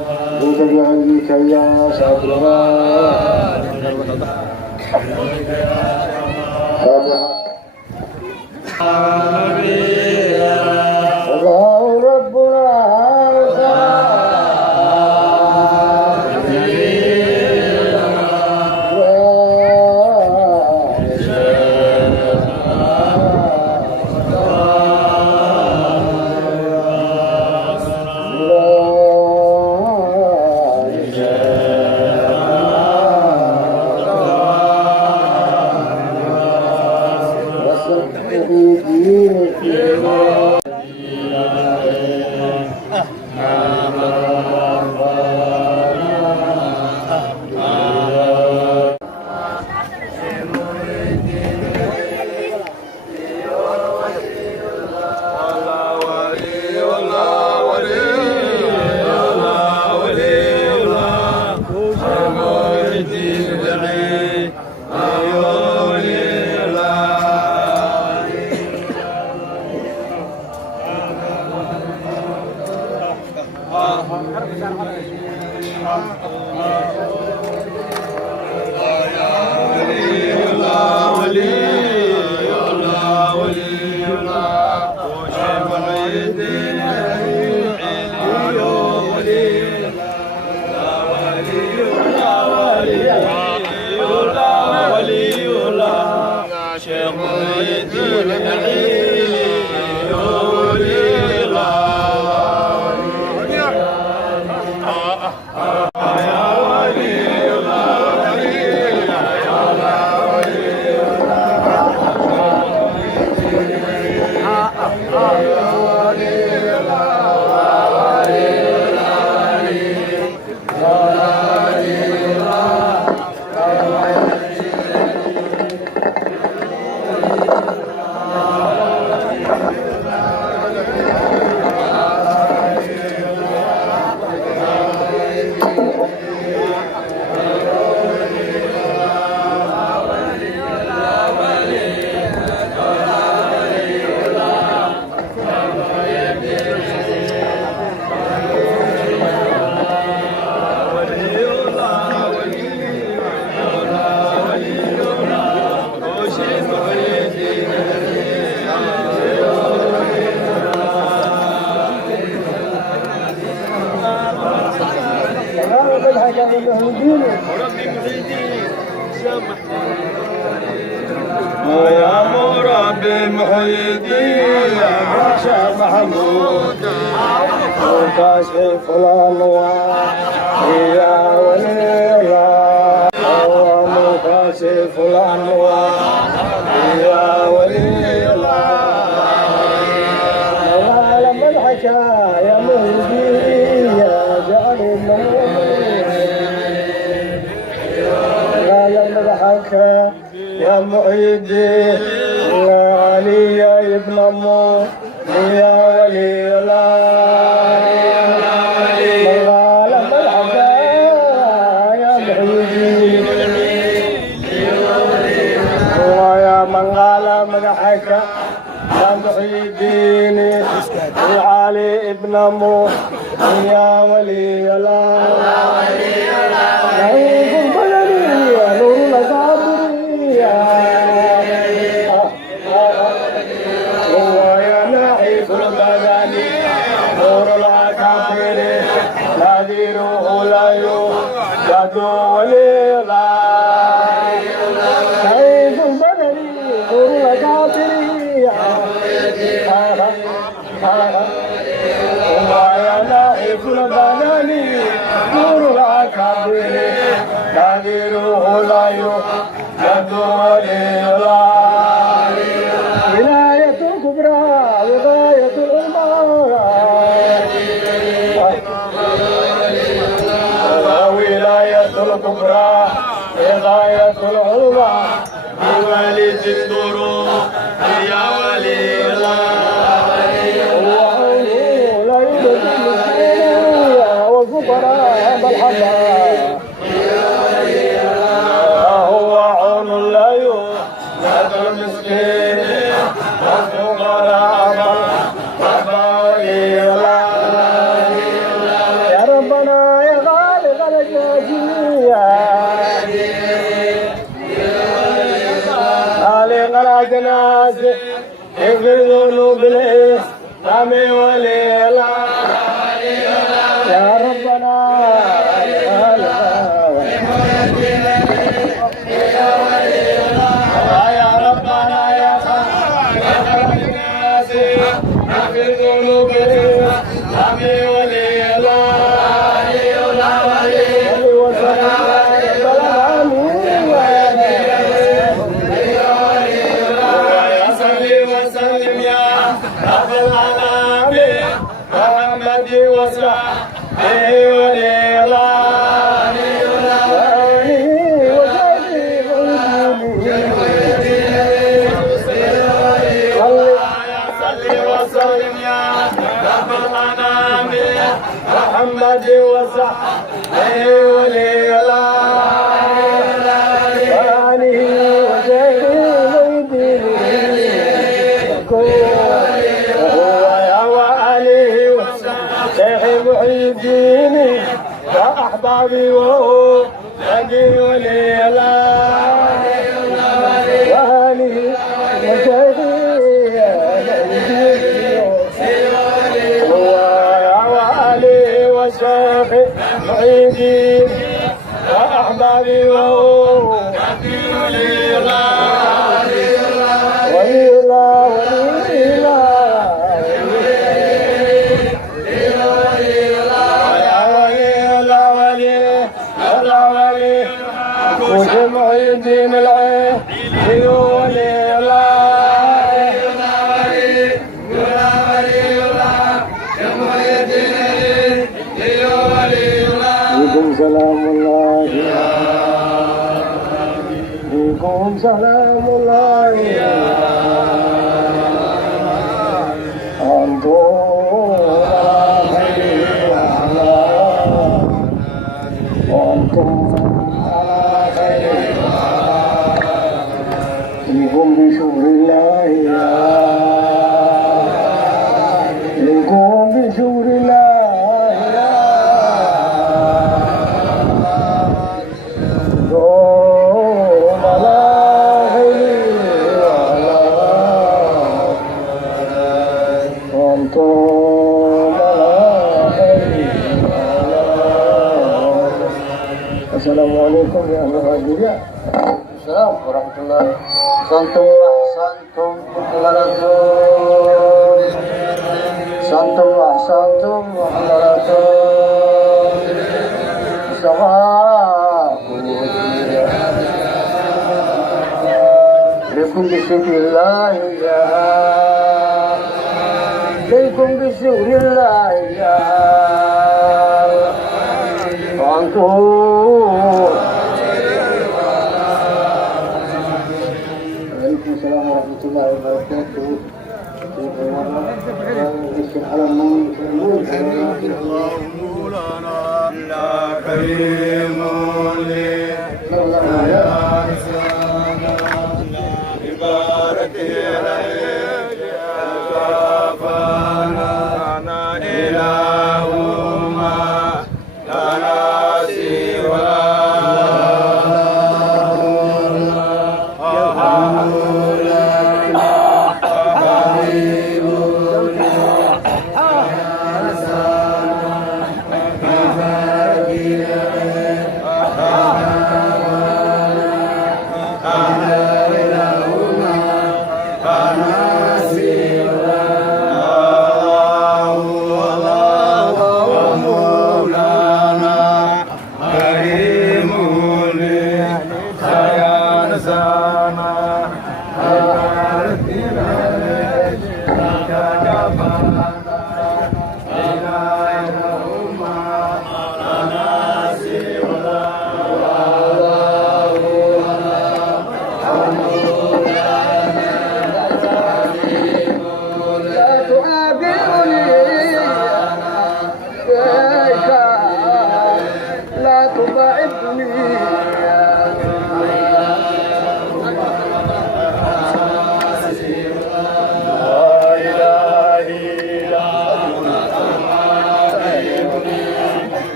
بك يا ساتر الله ربنا يا مربي محي الدين يا شيخ محمود وكاشف الانوار يا ولي الله وكاشف الانوار يا ولي الله لما الحكى يا مهدي يا جعل لما الحكى يا معيدي يا علي يا ابن امه يا ولي الله مغالب الحكا يا معيدي يا مغالب الحكا يا معيدين يا علي ابن امه يا ولي الله ولاية الكبرى وغاية العلماء ولاية الكبرى وغاية العلماء بوالد الدروب يا ولي الله ولا يوجد المسلمين والفقراء بالحضاره هو عون لا يوجد المسكين والفقراء بالحضاره يا ربنا خالق الأجناس اغفر ذنوب الإسلام والإله يا ربنا يا ربنا يا خالق الناس اغفر ذنوب الإسلام والإله وسلم يا رب العالمين محمد وصحبه والإله وسلم يا رب العالمين محمد وصحبه وأحبابي وهو نبي وليلا وآله وآله وصحبه معيدين وأحبابي وهو نبي وليلا وليلا وجمع الدين العين ولي عليكم سلام الله عليكم سلام الله أنتم لكم بشكر الله لكم بشكر الله دوم لا أنتم السلام عليكم يا أهل الجميع. السلام ورحمة الله. Santum ahsantum ala rasul. Santum ahsantum ala rasul. Alaikum bismillah ya. Alaikum bismillah ya. Antum السلام ورحمة الله وبركاته. على الله مولانا لا كريم لي يا سلام ببارك عليك يا كافانا إله ما لنا سوى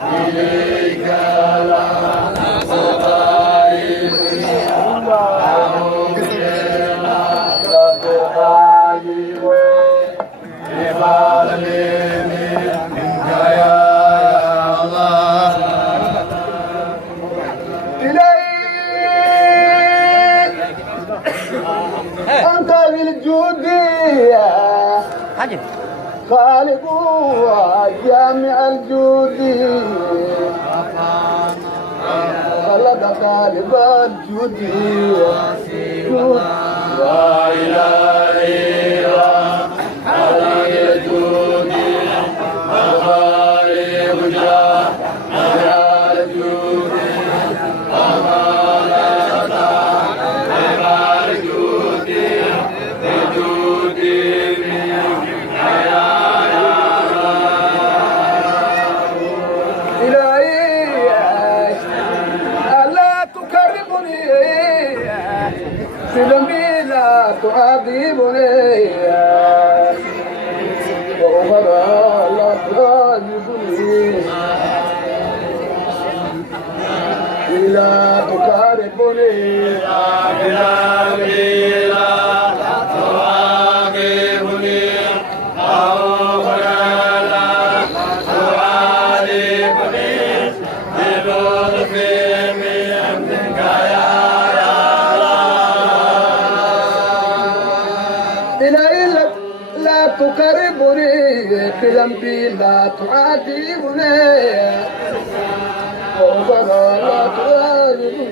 إليك خالق جامع الجود خلق خالق الجود لا إله إلا خالق الجود خالق جامع الجود سلمي لا تعذبني وأخرى لا تعذبني لا تكاربني لا تعاقبني أخرى لا تعذبني بلطف منك يا لا تقربني بذنبي لا تعاتبني وأخرى لا تعاتبني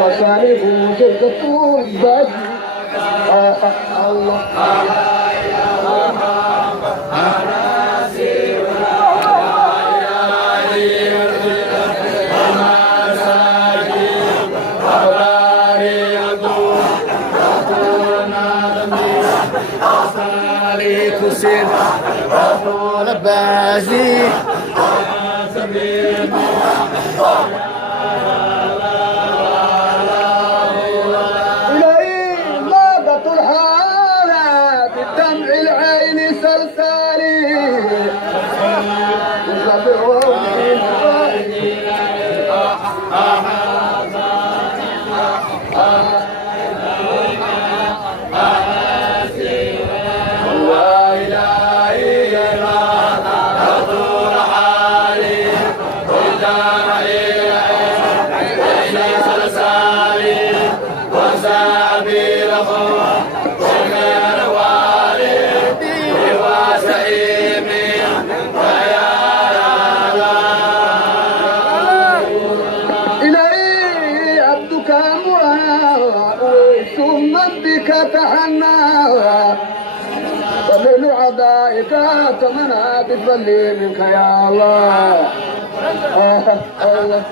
وصالحه جلدة الباجي الله تسير رسول بازي بدمع العين سلسالي ضلل عدائك تمنى بتبلي منك يا الله الله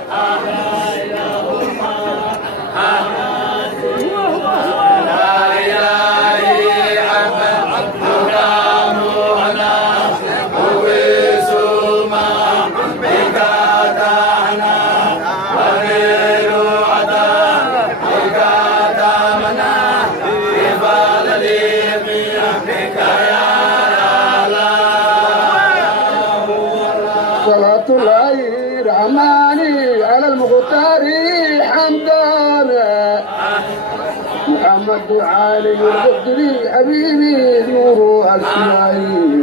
صلاة الله رحماني على المختار حمدانا محمد علي البدري حبيبي نور السماعي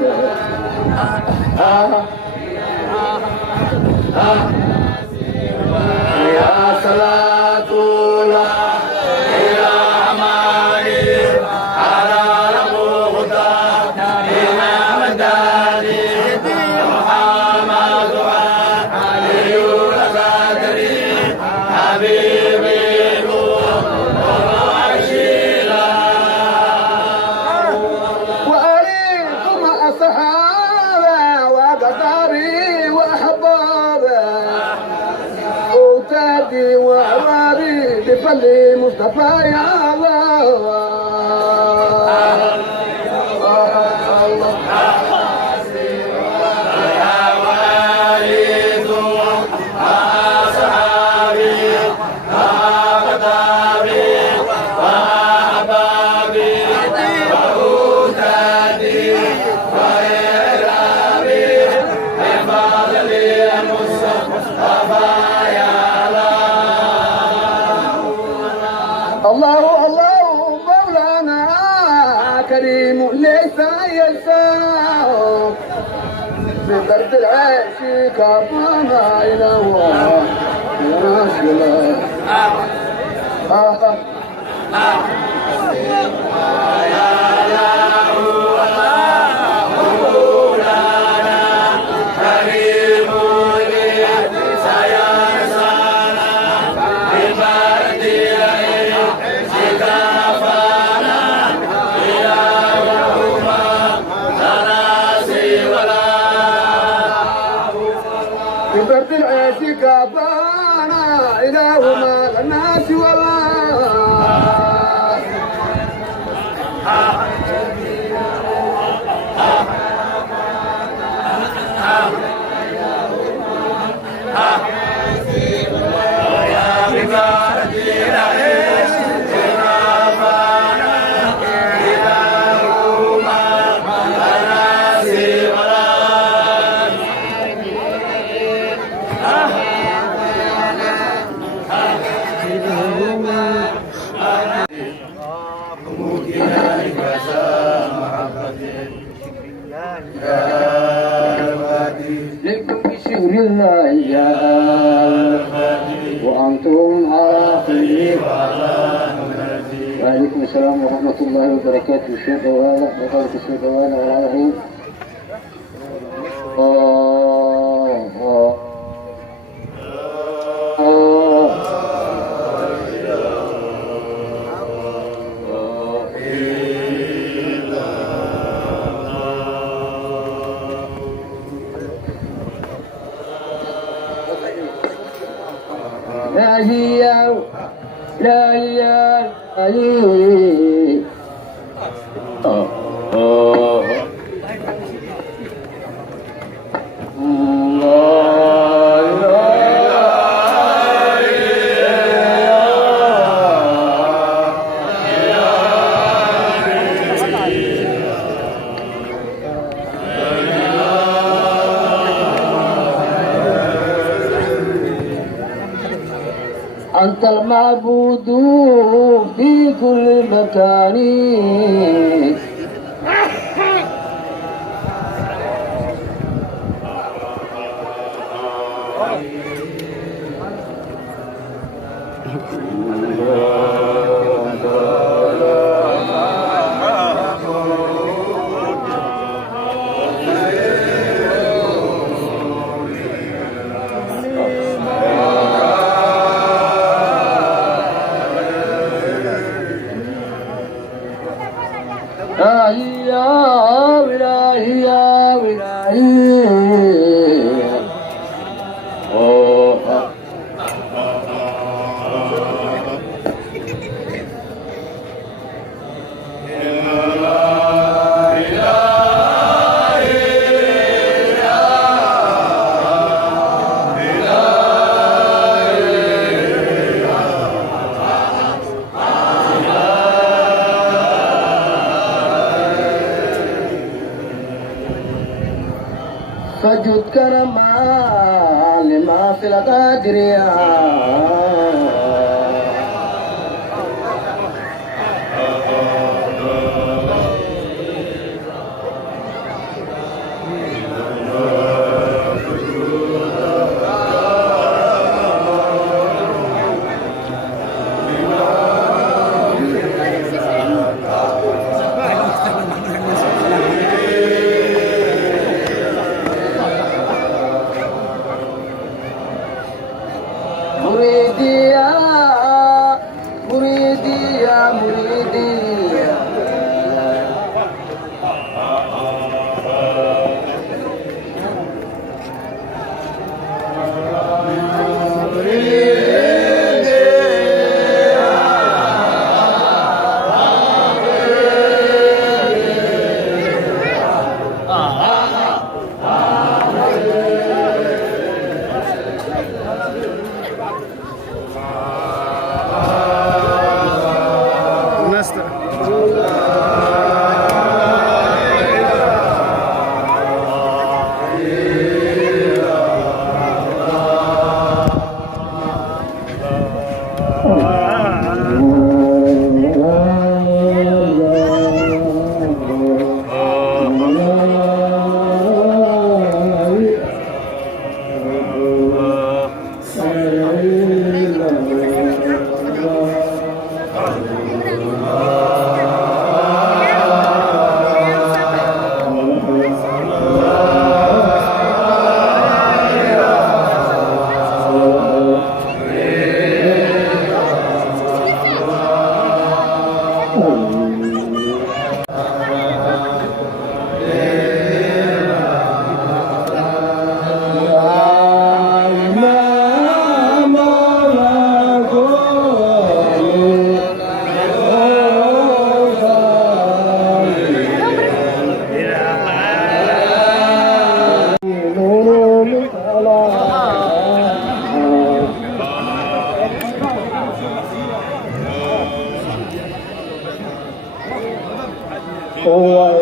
يا صلاة الله وأماري بفلي مصطفى يا الله يا والد الله الله مولانا كريم ليس يساق ببرد العيش كفانا إلى الله يا رسول الله ببرد العيش كفانا إله ما لنا سوى الله لكم بشكر الله يا وأنتم على خير. وعليكم السلام ورحمة الله وبركاته. الشيخ دوالة وقالت الشيخ دوالة والعالمين. لا هي لا هي علي أنت المعبود في كل مكان. فجد كرما لما في القدر مريدي يا مريدي يا مريدي قوة